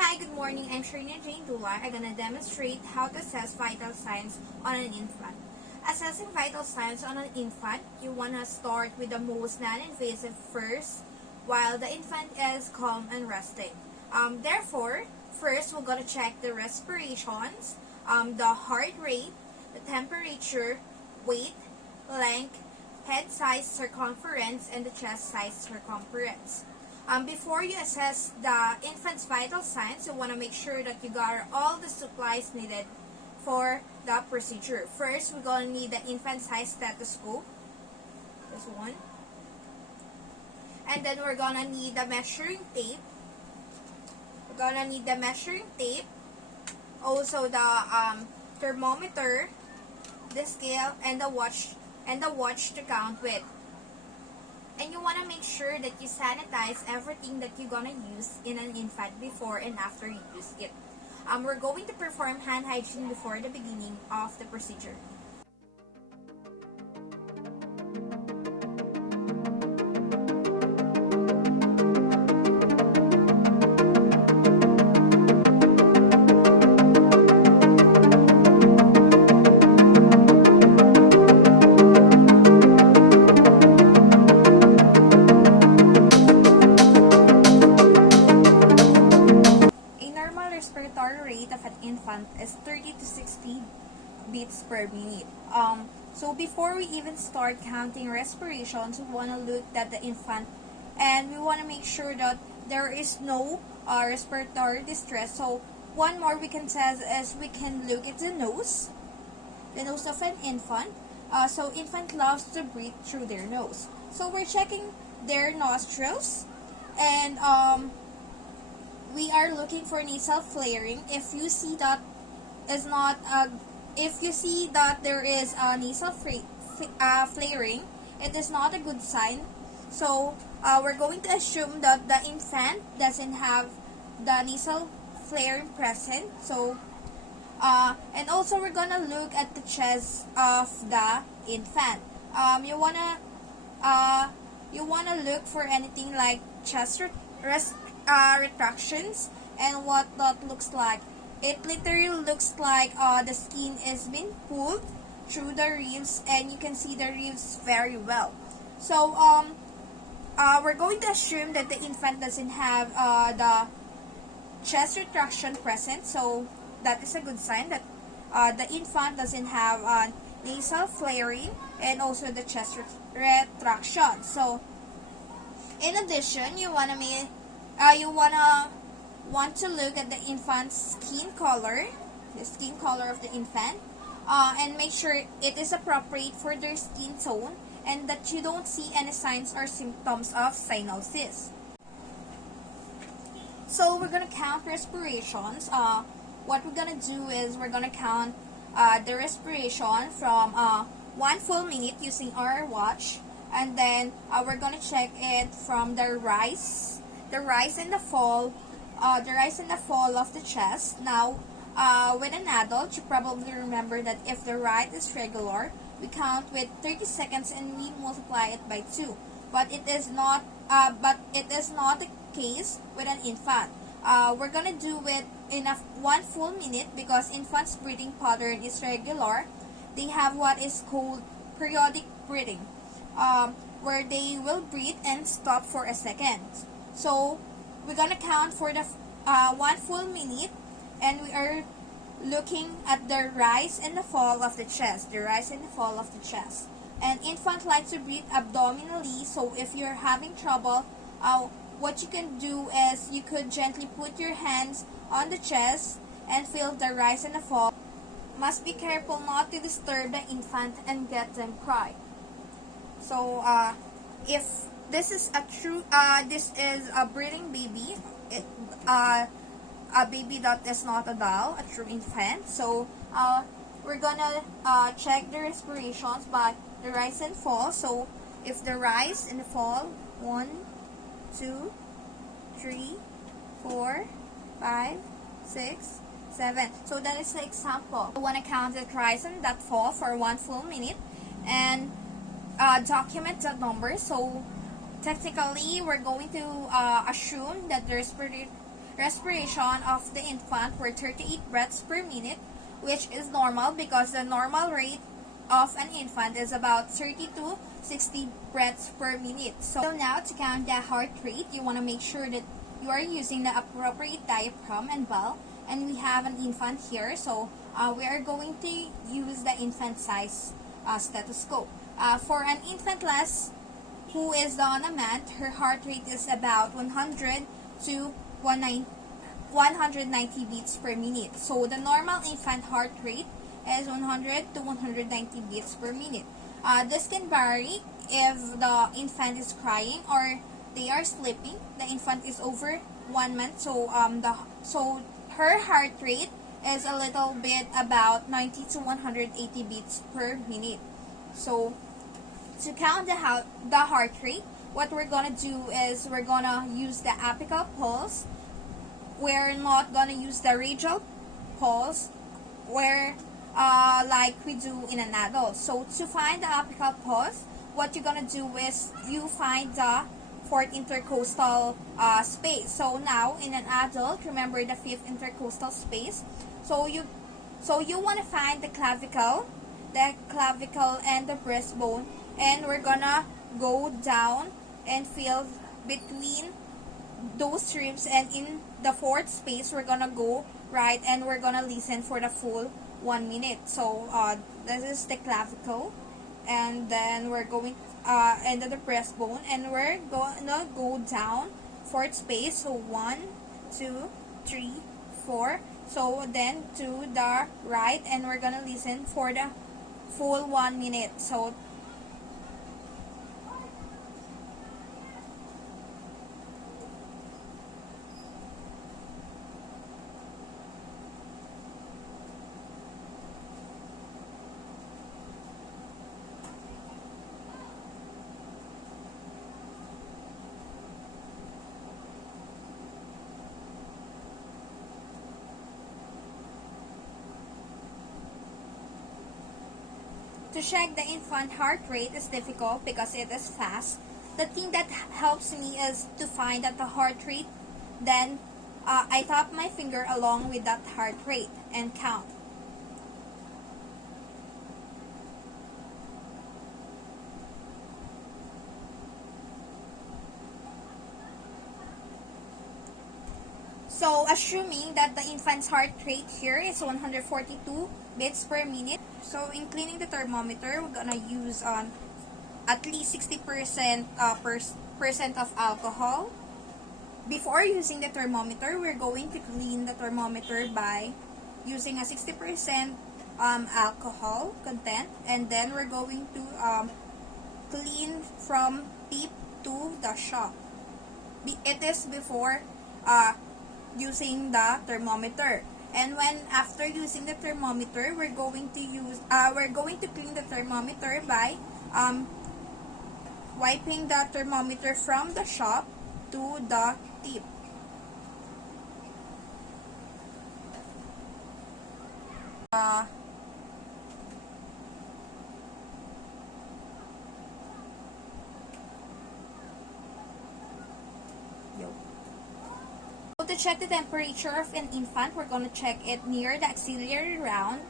Hi, good morning. I'm Sharina Jane Dular. I'm gonna demonstrate how to assess vital signs on an infant. Assessing vital signs on an infant, you wanna start with the most non-invasive first, while the infant is calm and resting. Therefore, first we're gonna check the respirations, the heart rate, the temperature, weight, length, head size circumference, and the chest size circumference. Before you assess the infant's vital signs, you want to make sure that you got all the supplies needed for the procedure. First, we're going to need the infant-sized stethoscope. This one. And then we're going to need the measuring tape. We're going to need the measuring tape. Also the thermometer, the scale, and the watch to count with. And you want to make sure that you sanitize everything that you're gonna use in an infant before and after you use it. We're going to perform hand hygiene before the beginning of the procedure. Respiratory rate of an infant is 30 to 60 beats per minute. So before we even start counting respirations, we want to look at the infant and we want to make sure that there is no respiratory distress. So one more we can test is we can look at the nose of an infant. So infant loves to breathe through their nose. So we're checking their nostrils and we are looking for nasal flaring. If you see that there is a nasal flaring, it is not a good sign. So we're going to assume that the infant doesn't have the nasal flaring present. So and also we're gonna look at the chest of the infant. You wanna look for anything like chest retractions, and what that looks like. It literally looks like the skin is being pulled through the ribs, and you can see the ribs very well. So we're going to assume that the infant doesn't have the chest retraction present, so that is a good sign that the infant doesn't have nasal flaring and also the chest retraction. So in addition, you want to look at the infant's skin color, the skin color of the infant, and make sure it is appropriate for their skin tone and that you don't see any signs or symptoms of cyanosis. So we're gonna count respirations. What we're gonna do is we're gonna count the respiration from 1 full minute using our watch, and then we're gonna check it from the rise and the fall of the chest. Now, with an adult, you probably remember that if the rate is regular, we count with 30 seconds and we multiply it by 2. But it is not the case with an infant. We're gonna do it in 1 full minute because infants' breathing pattern is regular. They have what is called periodic breathing, where they will breathe and stop for a second. So we're gonna count for the 1 full minute, and we are looking at the rise and the fall of the chest. And infant likes to breathe abdominally, so if you're having trouble, what you can do is you could gently put your hands on the chest and feel the rise and the fall. Must be careful not to disturb the infant and get them cry. So if this is a breathing baby, a baby that is not a doll, a true infant. So we're gonna check the respirations by the rise and fall. So if the rise and the fall, 1, 2, 3, 4, 5, 6, 7. So that is the example. I want to count that rise and that fall for 1 full minute and document the number. So technically, we're going to assume that the respiration of the infant were 38 breaths per minute, which is normal because the normal rate of an infant is about 30 to 60 breaths per minute. So now to count the heart rate, you want to make sure that you are using the appropriate diaphragm and bell. And we have an infant here, so we are going to use the infant size stethoscope. For an infantless who is on a mat, her heart rate is about 100 to 190 beats per minute. So the normal infant heart rate is 100 to 190 beats per minute. This can vary if the infant is crying or they are sleeping. The infant is over 1 month, so her heart rate is a little bit about 90 to 180 beats per minute. So to count the heart rate, what we're gonna do is we're gonna use the apical pulse. We're not gonna use the radial pulse where like we do in an adult. So to find the apical pulse, what you're gonna do is you find the fourth intercostal space. So now in an adult, remember the fifth intercostal space. So you want to find the clavicle and the breastbone, and we're gonna go down and feel between those ribs, and in the fourth space we're gonna go right and we're gonna listen for the full 1 minute. So this is the clavicle, and then we're going into the breastbone, and we're gonna go down fourth space. So 1, 2, 3, 4. So then to the right, and we're gonna listen for the full 1 minute. So to check the infant heart rate is difficult because it is fast. The thing that helps me is to find that the heart rate, then I tap my finger along with that heart rate and count. So assuming that the infant's heart rate here is 142 beats per minute. So in cleaning the thermometer, we're gonna use at least 60% percent of alcohol. Before using the thermometer, we're going to clean the thermometer by using a 60% alcohol content, and then we're going to clean from tip to the shock. It is before using the thermometer. And when after using the thermometer, we're going to clean the thermometer by wiping the thermometer from the shock to the tip. So to check the temperature of an infant, we're going to check it near the axillary round.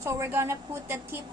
So we're going to put the tip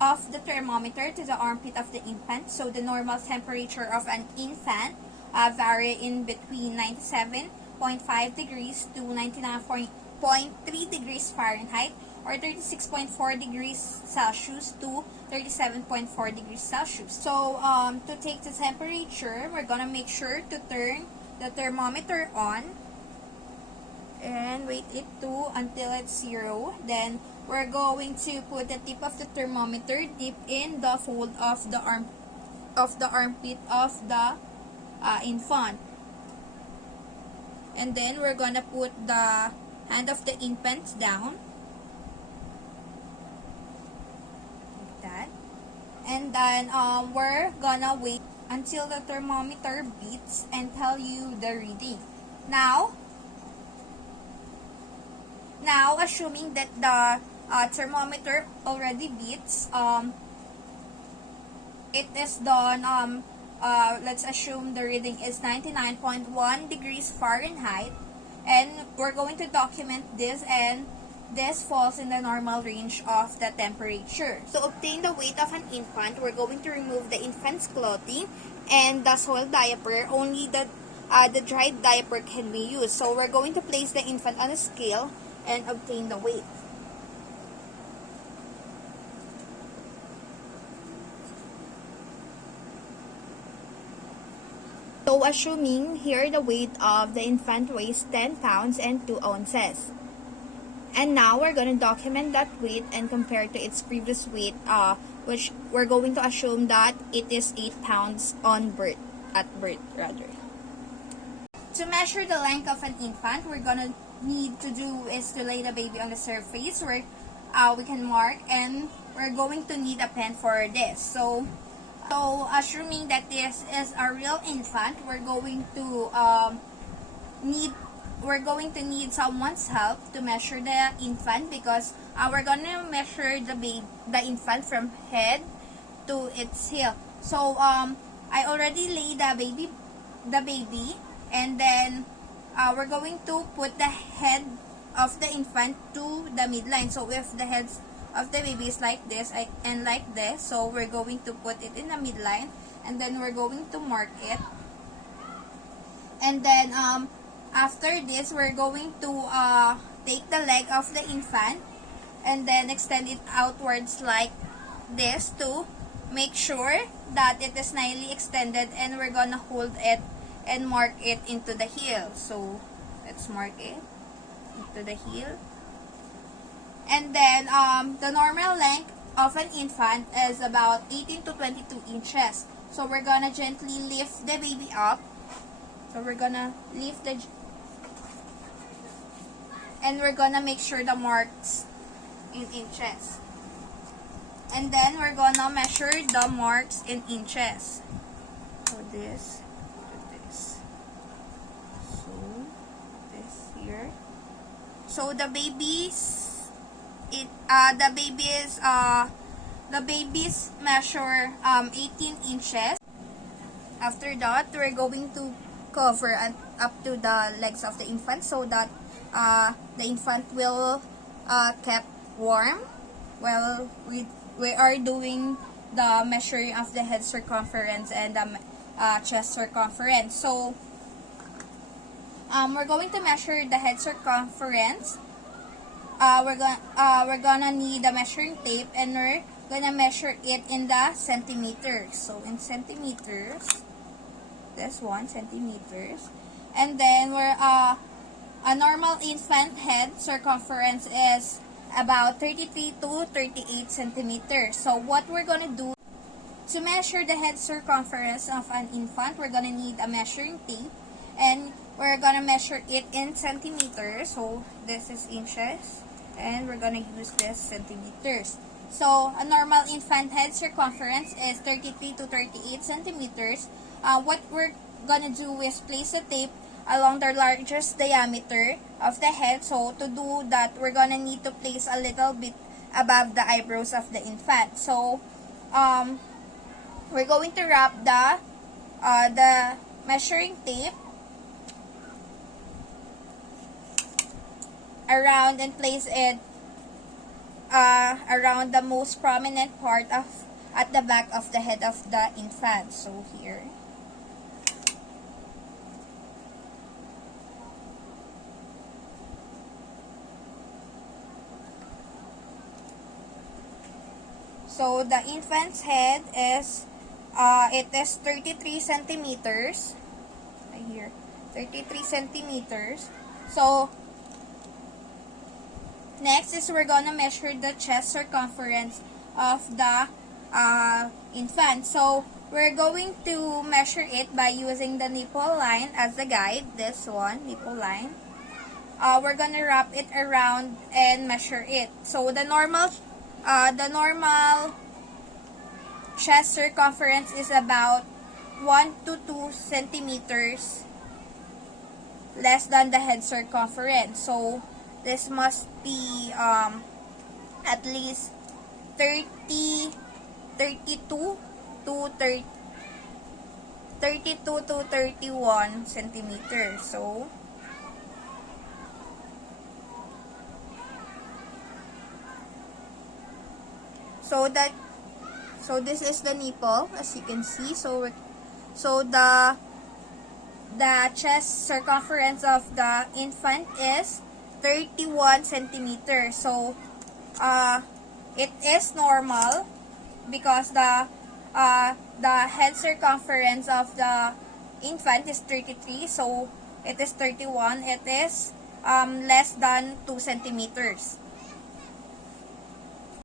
of the thermometer to the armpit of the infant. So the normal temperature of an infant vary in between 97.5 degrees to 99.3 degrees Fahrenheit, or 36.4 degrees Celsius to 37.4 degrees Celsius. So to take the temperature, we're going to make sure to turn the thermometer on and wait it to until it's 0. Then we're going to put the tip of the thermometer deep in the fold of the armpit of the infant, and then we're gonna put the hand of the infant down like that, and then we're gonna wait until the thermometer beeps and tell you the reading. Now assuming that the thermometer already beats, it is done. Let's assume the reading is 99.1 degrees Fahrenheit, and we're going to document this, and this falls in the normal range of the temperature. To obtain the weight of an infant, we're going to remove the infant's clothing and the soiled diaper. Only the dried diaper can be used. So we're going to place the infant on a scale and obtain the weight. So assuming here the weight of the infant weighs 10 pounds and 2 ounces. And now we're going to document that weight and compare to its previous weight, which we're going to assume that it is 8 pounds on birth, at birth rather. To measure the length of an infant, we're going to need to do is to lay the baby on the surface where we can mark, and we're going to need a pen for this. So assuming that this is a real infant, we're going to need someone's help to measure the infant, because we're gonna measure the infant from head to its heel. So I already laid the baby, and then we're going to put the head of the infant to the midline. So if the heads of the baby is like this and like this, so we're going to put it in the midline, and then we're going to mark it. And then after this, we're going to take the leg of the infant and then extend it outwards like this to make sure that it is nicely extended, and we're gonna hold it and mark it into the heel. So let's mark it into the heel. And then the normal length of an infant is about 18 to 22 inches. So we're gonna gently lift the baby up. So we're gonna lift and we're gonna make sure the marks in inches. And then we're gonna measure the marks in inches. So this to this. So this here. So the babies measure 18 inches. After that, we're going to cover up to the legs of the infant so that the infant will kept warm while we are doing the measuring of the head circumference and the chest circumference. So we're going to measure the head circumference. We're gonna need a measuring tape, and we're gonna measure it in the centimeters. So in centimeters, this 1 centimeters, and then we're a normal infant head circumference is about 33 to 38 centimeters. So what we're gonna do to measure the head circumference of an infant, we're gonna need a measuring tape, and we're gonna measure it in centimeters. So this is inches, and we're gonna use this centimeters. So a normal infant head circumference is 33 to 38 centimeters. What we're gonna do is place a tape along the largest diameter of the head. So to do that, we're gonna need to place a little bit above the eyebrows of the infant. So we're going to wrap the measuring tape around and place it around the most prominent part at the back of the head of the infant. So here. So the infant's head is it is 33 centimeters. Here, 33 centimeters. So next is we're gonna measure the chest circumference of the infant. So we're going to measure it by using the nipple line as the guide. This one, nipple line. We're gonna wrap it around and measure it. So the normal chest circumference is about 1 to 2 centimeters less than the head circumference. So this must be at least 32 to 31 centimeters. So So this is the nipple, as you can see. So the chest circumference of the infant is 31 centimeters. So it is normal because the head circumference of the infant is 33. So it is 31. It is less than 2 centimeters.